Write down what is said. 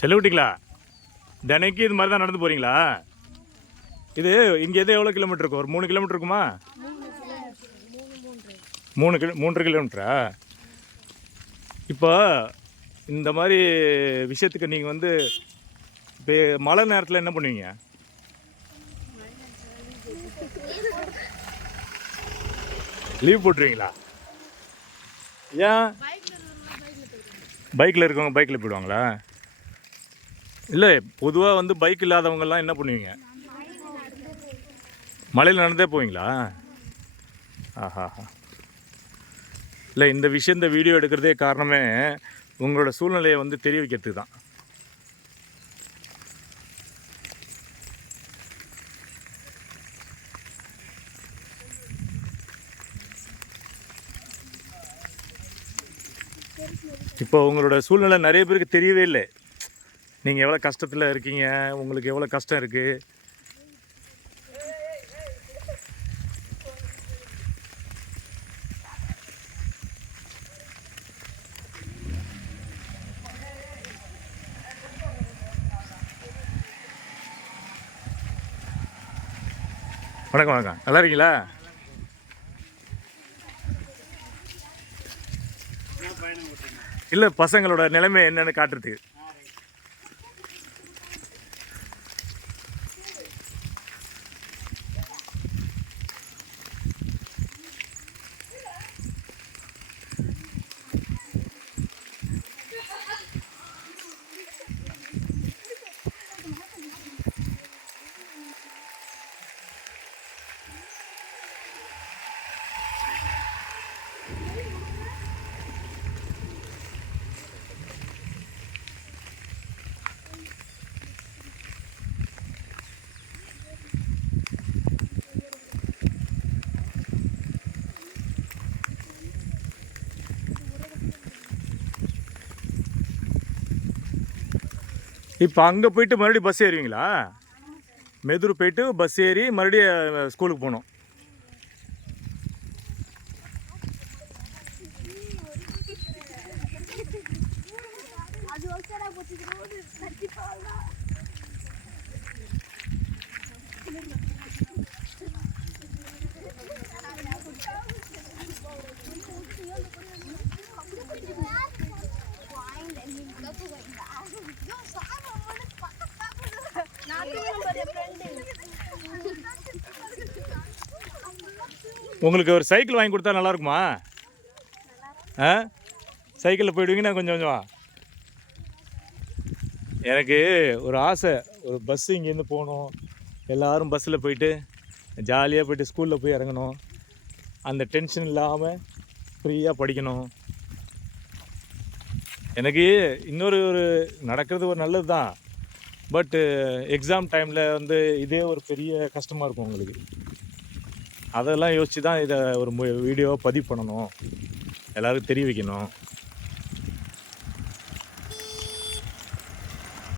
செல்லூட்டிங்களா தினைக்கு இது மாதிரி தான் நடந்து போகிறீங்களா? இது இங்கேருந்து எவ்வளோ கிலோமீட்டர் இருக்கும்? ஒரு 3 கிலோமீட்டர் இருக்குமா? 3 கிலோமீட்டரா? இப்போ இந்த மாதிரி விஷயத்துக்கு நீங்கள் வந்து இப்போ மழை நேரத்தில் என்ன பண்ணுவீங்க? லீவ் போட்டுருவீங்களா? ஏன்? பைக்கில் இருக்கவங்க பைக்கில் போயிடுவாங்களா? இல்லை, பொதுவாக வந்து பைக் இல்லாதவங்கெல்லாம் என்ன பண்ணுவீங்க? மழையில் நடந்தே போவீங்களா? ஆஹாஹா. இல்லை, இந்த விஷயம் இந்த வீடியோ எடுக்கிறதே காரணமே உங்களோட சூழ்நிலையை வந்து தெரிய வைக்கிறதுக்கு தான். இப்போ உங்களோட சூழ்நிலை நிறைய பேருக்கு தெரியவே இல்லை. நீங்கள் எவ்வளோ கஷ்டத்தில் இருக்கீங்க, உங்களுக்கு எவ்வளோ கஷ்டம் இருக்குது. வணக்கம் வணக்கம், நல்லா இருக்கீங்களா? இல்லை, பசங்களோட நிலைமை என்னென்னு காட்டுறதுக்கு. இப்போ அங்கே போயிட்டு மறுபடியும் பஸ் ஏறுவீங்களா? மெதூர் போயிட்டு பஸ் ஏறி மறுபடியும் ஸ்கூலுக்கு போகணும். உங்களுக்கு ஒரு சைக்கிள் வாங்கி கொடுத்தா நல்லா இருக்குமா? சைக்கிளில் போயிடுவீங்கன்னா கொஞ்சம் கொஞ்சம். எனக்கு ஒரு ஆசை, ஒரு பஸ்ஸு இங்கேருந்து போகணும், எல்லோரும் பஸ்ஸில் போயிட்டு ஜாலியாக போயிட்டு ஸ்கூலில் போய் இறங்கணும், அந்த டென்ஷன் இல்லாமல் ஃப்ரீயாக படிக்கணும். எனக்கு இன்னொரு நடக்கிறது ஒரு நல்லது தான், பட்டு எக்ஸாம் டைமில் வந்து இதே ஒரு பெரிய கஷ்டமாக இருக்கும் உங்களுக்கு. அதெல்லாம் யோசித்து தான் இதை ஒரு வீடியோவாக பதிவு பண்ணணும், எல்லோருக்கும் தெரிய வைக்கணும்.